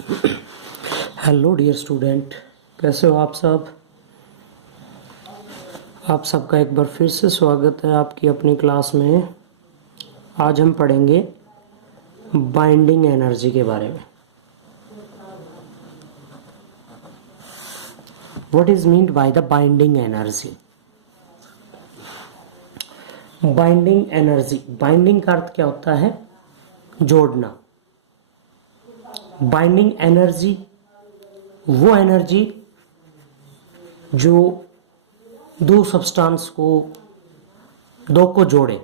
Hello dear student, कैसे हो आप सब। आप सबका एक बार फिर से स्वागत है आपकी अपनी क्लास में। आज हम पढ़ेंगे बाइंडिंग एनर्जी के बारे में। What is meant by the binding energy. Binding energy, binding का अर्थ क्या होता है? जोड़ना। बाइंडिंग एनर्जी वो एनर्जी जो दो सब्सटेंस को जोड़े।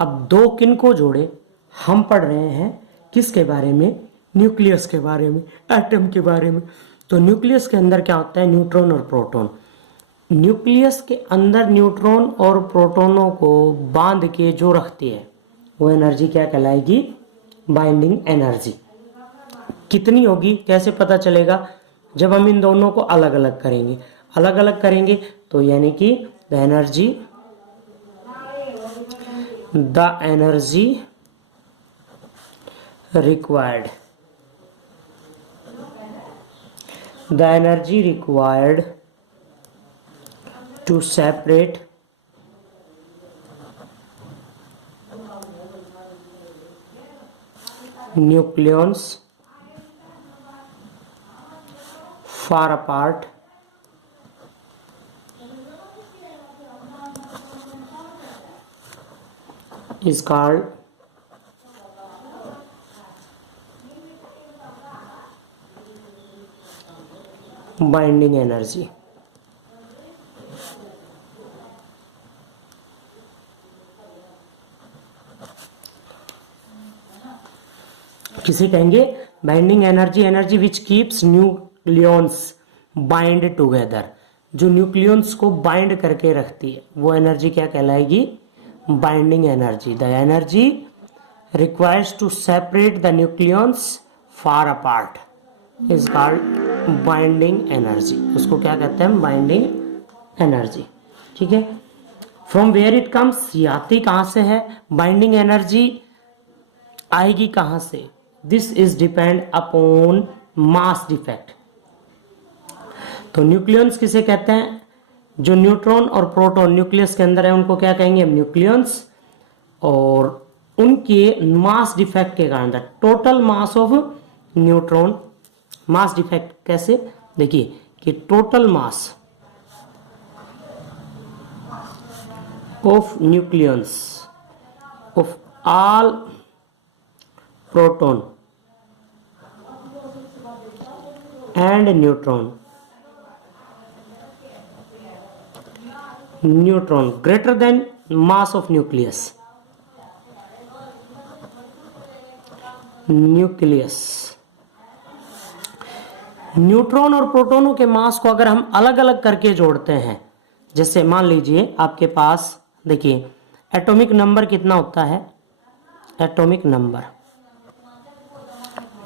अब दो किन को जोड़े? हम पढ़ रहे हैं किसके बारे में? न्यूक्लियस के बारे में, एटम के बारे में। तो न्यूक्लियस के अंदर क्या होता है? न्यूट्रॉन और प्रोटॉन। न्यूक्लियस के अंदर न्यूट्रॉन और प्रोटॉनों को बांध के जो रखती है वो एनर्जी क्या कहलाएगी? Binding energy. कितनी होगी कैसे पता चलेगा? जब हम इन दोनों को अलग अलग करेंगे तो यानी कि the energy required to separate nucleons far apart is called binding energy. किसे कहेंगे? Binding energy which keeps nucleons bind together. जो न्यूक्लियंस को बाइंड करके रखती है वो एनर्जी क्या कहलाएगी? Binding energy. The energy requires to separate the nucleons far apart is called binding energy. उसको क्या कहते हैं? Binding energy. ठीक है। फ्रॉम वेयर इट कम्स, आती कहां से है? बाइंडिंग एनर्जी आएगी कहां से? This is depend upon mass defect. तो न्यूक्लियंस किसे कहते हैं? जो न्यूट्रॉन और प्रोटॉन न्यूक्लियस के अंदर है उनको क्या कहेंगे? हम न्यूक्लियंस। और उनके मास डिफेक्ट के कारण total mass of neutron, mass defect कैसे? देखिए कि total mass of nucleons of all proton and neutron greater than mass of nucleus neutron और प्रोटॉनों के मास को अगर हम अलग अलग करके जोड़ते हैं, जैसे मान लीजिए आपके पास, देखिए एटॉमिक नंबर कितना होता है? Atomic number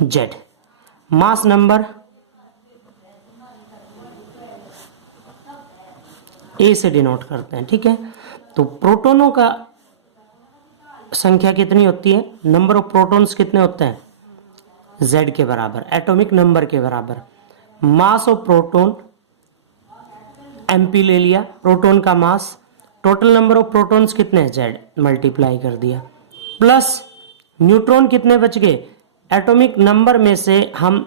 Z, mass number A से डिनोट करते हैं। ठीक है। तो प्रोटॉनों का संख्या कितनी होती है? नंबर ऑफ प्रोटॉन्स कितने होते हैं? Z के बराबर, एटॉमिक नंबर के बराबर। मास ऑफ प्रोटॉन MP ले लिया, प्रोटॉन का मास। टोटल नंबर ऑफ प्रोटॉन्स कितने हैं? Z मल्टीप्लाई कर दिया, प्लस न्यूट्रॉन कितने बच गए? एटॉमिक नंबर में से हम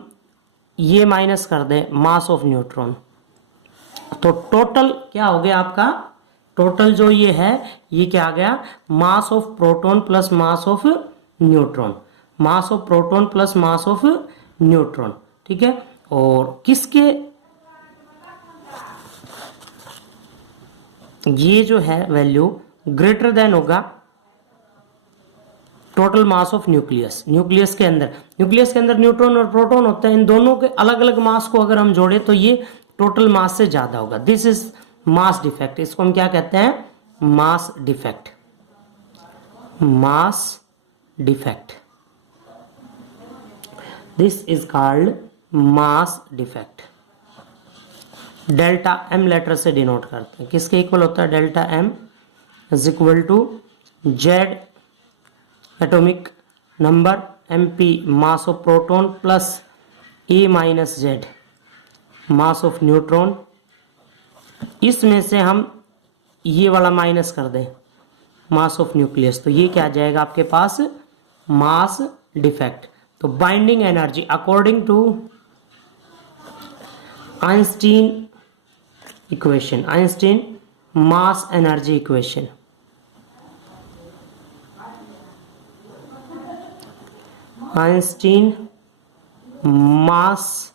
ये माइनस कर दें मास ऑफ न्यूट्रॉन, तो टोटल क्या हो गया आपका? टोटल जो ये है ये क्या आ गया? मास of proton plus mass of neutron, mass of proton plus mass of neutron. ठीक है। और किसके ये जो है वैल्यू ग्रेटर देन होगा total mass of nucleus. Nucleus के अंदर न्यूट्रॉन और प्रोटॉन होते हैं। इन दोनों के अलग अलग मास को अगर हम जोड़े तो ये टोटल मास से ज्यादा होगा। This is mass defect. इसको हम क्या कहते हैं? Mass defect. Mass defect, this is called mass defect. Delta M letter से डिनोट करते हैं। किसके इक्वल होता है? Delta M is equal to Z atomic number, MP mass of proton plus A minus Z mass of neutron, इसमें से हम ये वाला माइनस कर दें मास ऑफ न्यूक्लियस, तो ये क्या आ जाएगा आपके पास, मास डिफेक्ट। तो binding energy according to Einstein equation, Einstein mass energy equation, Einstein mass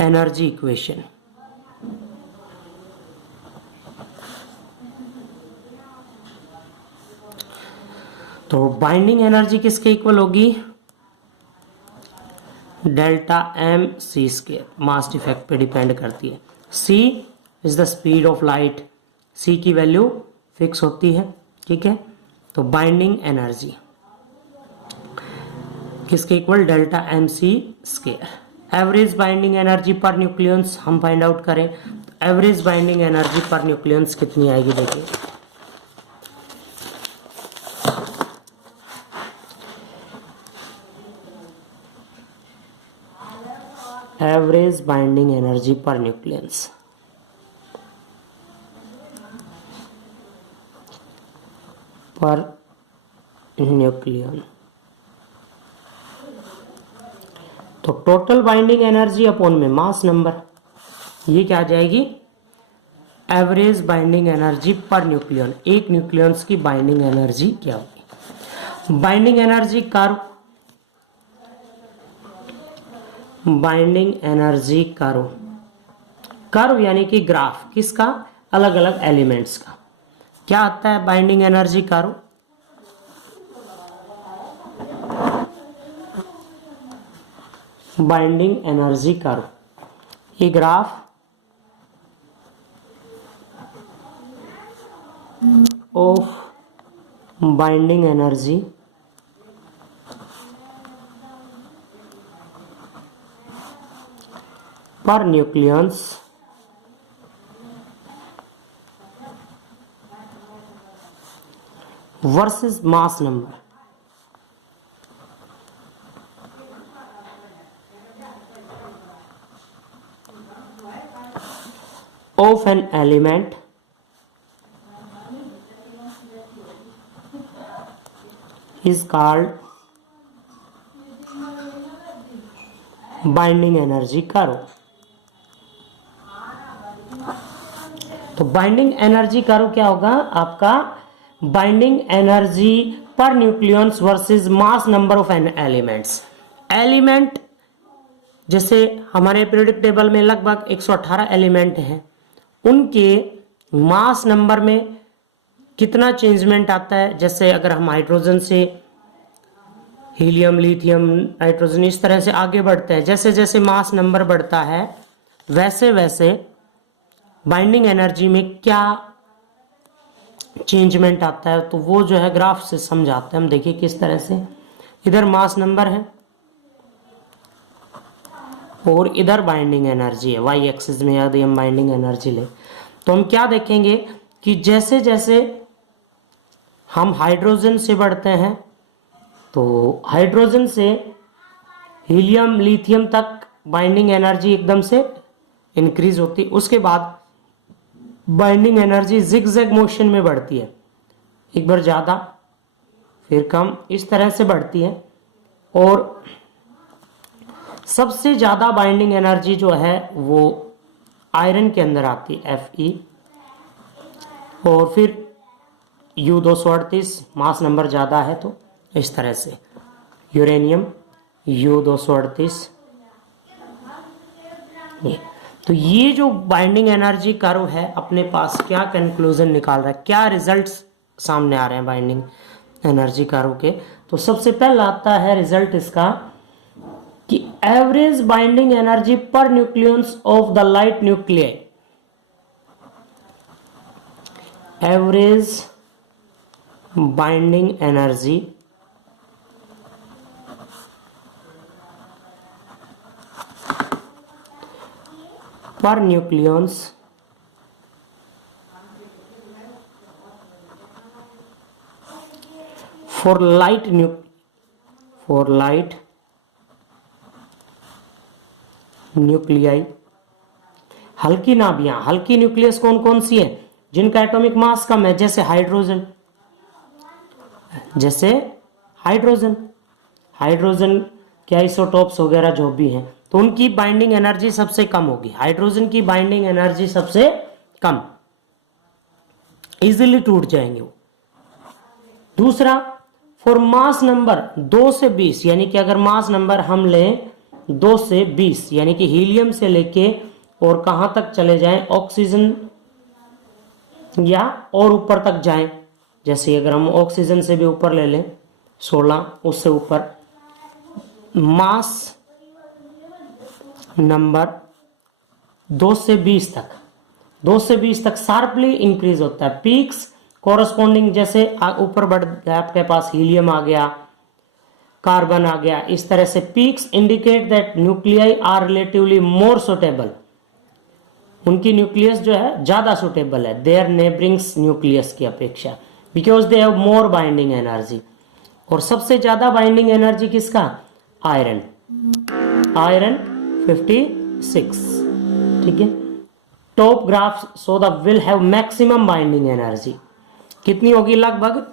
energy equation, तो बाइंडिंग एनर्जी किसके इक्वल होगी, delta M C square, mass defect पे डिपेंड करती है। C is the speed of light, C की value fix होती है, ठीक है। तो बाइंडिंग एनर्जी किसके equal, delta M C square. Average binding energy पर न्यूक्लियंस हम फाइंड आउट करें, एवरेज बाइंडिंग एनर्जी पर न्यूक्लियंस कितनी आएगी, देखिए एवरेज बाइंडिंग एनर्जी पर न्यूक्लियंस, पर न्यूक्लियन, तो टोटल बाइंडिंग एनर्जी अपॉन में मास नंबर, ये क्या आ जाएगी, average binding energy per nucleon, एक न्यूक्लियंस की बाइंडिंग एनर्जी क्या होगी। Binding energy curve, binding energy curve, curve यानी कि ग्राफ किसका, अलग अलग एलिमेंट्स का, क्या आता है binding energy curve, binding energy curve, ये ग्राफ ऑफ बाइंडिंग एनर्जी पर nucleons versus mass number, of an element is called binding energy curve. तो बाइंडिंग एनर्जी कर्व क्या होगा आपका, बाइंडिंग एनर्जी पर nucleons versus mass number of an elements. Element जैसे हमारे periodic table में लगभग 118 एलिमेंट हैं, उनके मास नंबर में कितना चेंजमेंट आता है। जैसे अगर हम हाइड्रोजन से हीलियम, लिथियम, नाइट्रोजन इस तरह से आगे बढ़ते हैं, जैसे जैसे मास नंबर बढ़ता है वैसे वैसे बाइंडिंग एनर्जी में क्या चेंजमेंट आता है, तो वो जो है ग्राफ से समझाते हैं हम। देखिए किस तरह से, इधर मास नंबर है और इधर बाइंडिंग एनर्जी है, वाई एक्सिस में यदि हम बाइंडिंग एनर्जी लें तो हम क्या देखेंगे कि जैसे जैसे हम हाइड्रोजन से बढ़ते हैं तो हाइड्रोजन से हीलियम, लिथियम तक बाइंडिंग एनर्जी एकदम से इंक्रीज होती है, उसके बाद बाइंडिंग एनर्जी जिगजैग मोशन में बढ़ती है, एक बार ज़्यादा फिर कम, इस तरह से बढ़ती है। और सबसे ज़्यादा बाइंडिंग एनर्जी जो है वो आयरन के अंदर आती है, Fe, और फिर U238 मास नंबर ज़्यादा है तो इस तरह से यूरेनियम U238। तो ये जो बाइंडिंग एनर्जी कर्व है अपने पास क्या कंक्लूजन निकाल रहा है, क्या रिजल्ट्स सामने आ रहे हैं बाइंडिंग एनर्जी कर्व के। तो सबसे पहला आता है रिजल्ट इसका कि एवरेज बाइंडिंग एनर्जी पर nucleons of the light nuclei, average binding energy पर न्यूक्लियंस for light न्यूक्लियाई। हल्की नाभियां, हल्की न्यूक्लियस कौन कौन सी है? जिनका एटॉमिक मास कम है, जैसे हाइड्रोजन, जैसे हाइड्रोजन, हाइड्रोजन के आइसोटोप्स वगैरह जो भी हैं, तो उनकी बाइंडिंग एनर्जी सबसे कम होगी। हाइड्रोजन की बाइंडिंग एनर्जी सबसे कम, इजीली टूट जाएंगे वो। दूसरा, फॉर मास नंबर 2 से 20, यानी कि अगर मास नंबर हम लें 2 से 20, यानी कि हीलियम से लेके और कहां तक चले जाएं, ऑक्सीजन या और ऊपर तक जाएं, जैसे अगर हम ऑक्सीजन से भी ऊपर ले लें 16, उससे ऊपर, मास नंबर 2 से 20 तक, 2 से 20 तक शार्पली इंक्रीज होता है। पीक्स कॉरस्पॉन्डिंग, जैसे ऊपर बढ़ गया आपके पास हीलियम आ गया, कार्बन आ गया, इस तरह से peaks indicate that nuclei are relatively more suitable, उनकी न्यूक्लियस जो है ज्यादा सुटेबल है देयर नेबरिंग्स न्यूक्लियस की अपेक्षा, because they have more binding energy. और सबसे ज्यादा बाइंडिंग एनर्जी किसका? आयरन, आयरन 56, ठीक है। Top graph so the will have maximum binding energy, कितनी होगी? लगभग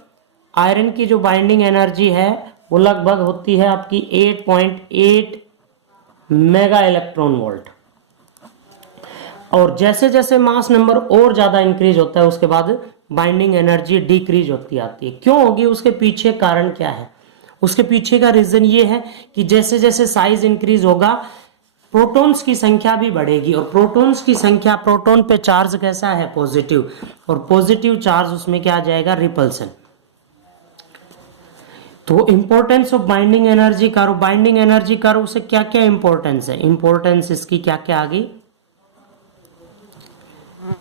आयरन की जो बाइंडिंग एनर्जी है वो लगभग होती है आपकी 8.8 मेगा इलेक्ट्रॉन वोल्ट। और जैसे जैसे मास नंबर और ज्यादा इंक्रीज होता है उसके बाद बाइंडिंग एनर्जी डिक्रीज होती आती है। क्यों होगी? उसके पीछे कारण क्या है? उसके पीछे का रीजन ये है कि जैसे जैसे साइज इंक्रीज होगा प्रोटॉन्स की संख्या भी बढ़ेगी, और प्रोटॉन्स की संख्या, प्रोटॉन पे चार्ज कैसा है? पॉजिटिव, और पॉजिटिव चार्ज उसमें क्या आ जाएगा? रिपल्सन। तो importance of binding energy curve, binding energy curve से क्या क्या इंपॉर्टेंस है? इंपॉर्टेंस इसकी क्या क्या आ गई?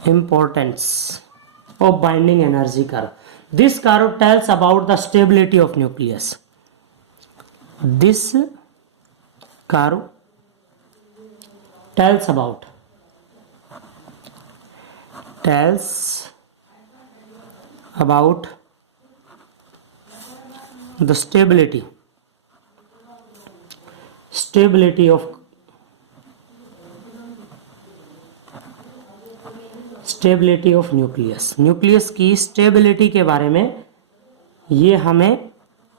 Importance of binding energy curve. This curve tells about the stability of nucleus. This curve tells about the stability of nucleus. Nucleus की stability के बारे में ये हमें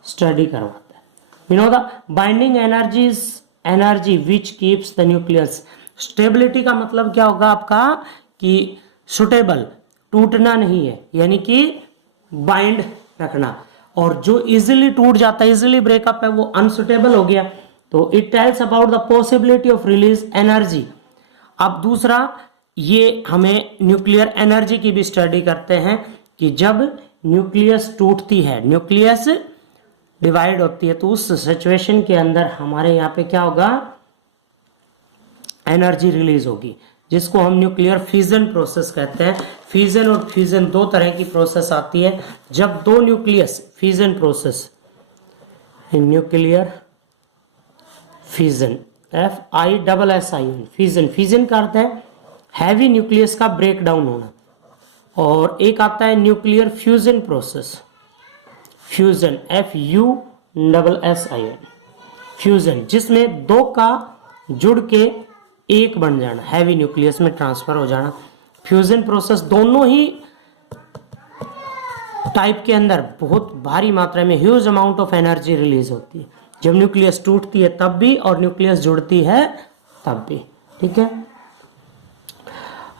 स्टडी करवाता है। You know the binding energy which keeps the nucleus. Stability का मतलब क्या होगा आपका? कि सुटेबल, टूटना नहीं है, यानी कि बाइंड रखना। और जो इजिली टूट जाता है, इजिली ब्रेकअप है, वो अनसुटेबल हो गया। तो it tells about the possibility of release energy. अब दूसरा, ये हमें न्यूक्लियर एनर्जी की भी स्टडी करते हैं कि जब न्यूक्लियस टूटती है, न्यूक्लियस डिवाइड होती है, तो उस सिचुएशन के अंदर हमारे यहाँ पे क्या होगा? एनर्जी रिलीज होगी, जिसको हम न्यूक्लियर फ्यूजन प्रोसेस कहते हैं। फ्यूजन और फ्यूजन दो तरह की प्रोसेस आती है। जब दो nucleus, fusion process, nuclear fusion, FISSIN, fusion, fusion का अर्थ है हैवी न्यूक्लियस का ब्रेक डाउन होना। और एक आता है nuclear fusion process, fusion, FUSSIN, fusion, जिसमें दो का जुड़ के एक बन जाना, हैवी न्यूक्लियस में ट्रांसफर हो जाना। फ्यूजन प्रोसेस दोनों ही टाइप के अंदर बहुत भारी मात्रा में huge amount of energy release होती है। जब न्यूक्लियस टूटती है तब भी, और न्यूक्लियस जुड़ती है तब भी, ठीक है।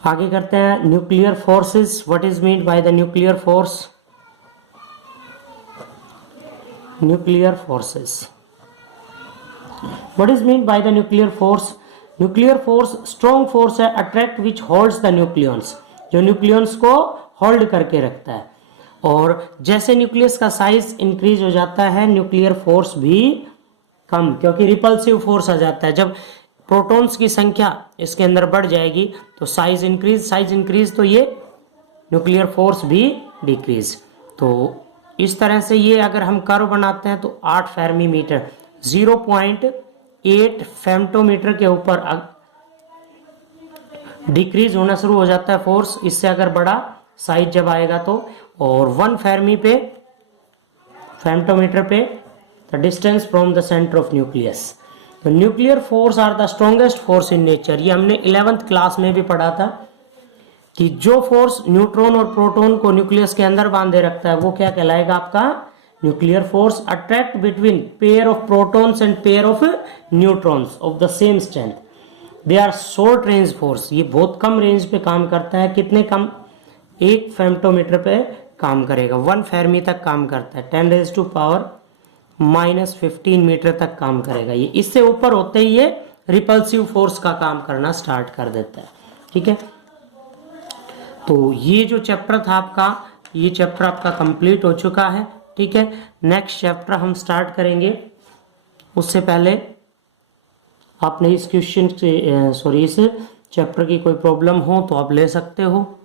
आगे करते हैं nuclear forces. What is mean by the nuclear force? Nuclear forces, what is mean by the nuclear force? Nuclear force strong force है, attract which holds the nucleons, जो न्यूक्लियंस को होल्ड करके रखता है। और जैसे न्यूक्लियस का साइज इंक्रीज हो जाता है, न्यूक्लियर फोर्स भी कम, क्योंकि रिपल्सिव फोर्स आ जाता है। जब प्रोटॉन्स की संख्या इसके अंदर बढ़ जाएगी तो साइज इंक्रीज, तो ये न्यूक्लियर फोर्स भी डिक्रीज। तो इस तरह से ये अगर हम कर्व बनाते हैं तो 8 फेर्मीमीटर, 0.8 फेम्टोमीटर के ऊपर डिक्रीज होना शुरू हो जाता है फोर्स। इससे अगर बड़ा साइज जब आएगा तो, और 1 फेम्टोमीटर पे the distance from the centre of nucleus. तो nuclear force are the strongest force in nature, ये हमने 11th क्लास में भी पढ़ा था कि जो फोर्स न्यूट्रॉन और प्रोटॉन को न्यूक्लियस के अंदर बांधे रखता है वो क्या कहलाएगा आपका nuclear force. Attract between pair of protons and pair of neutrons of the same strength, they are short range force, ये बहुत कम रेंज पे काम करता है, कितने कम, 1 फेम्टोमीटर पे काम करेगा, 1 फेर्मी तक काम करता है, 10⁻⁻15 मीटर तक काम करेगा। ये इससे ऊपर होते ही ये रिपल्सिव फोर्स का काम करना स्टार्ट कर देता है। ठीक है, तो ये जो चैप्टर था आपका, ये चैप्टर आपका कंप्लीट हो चुका है। ठीक है, नेक्स्ट चैप्टर हम स्टार्ट करेंगे, उससे पहले आपने इस क्वेश्चन से इस चैप्टर की कोई प्रॉब्लम हो तो आप ले सकते हो।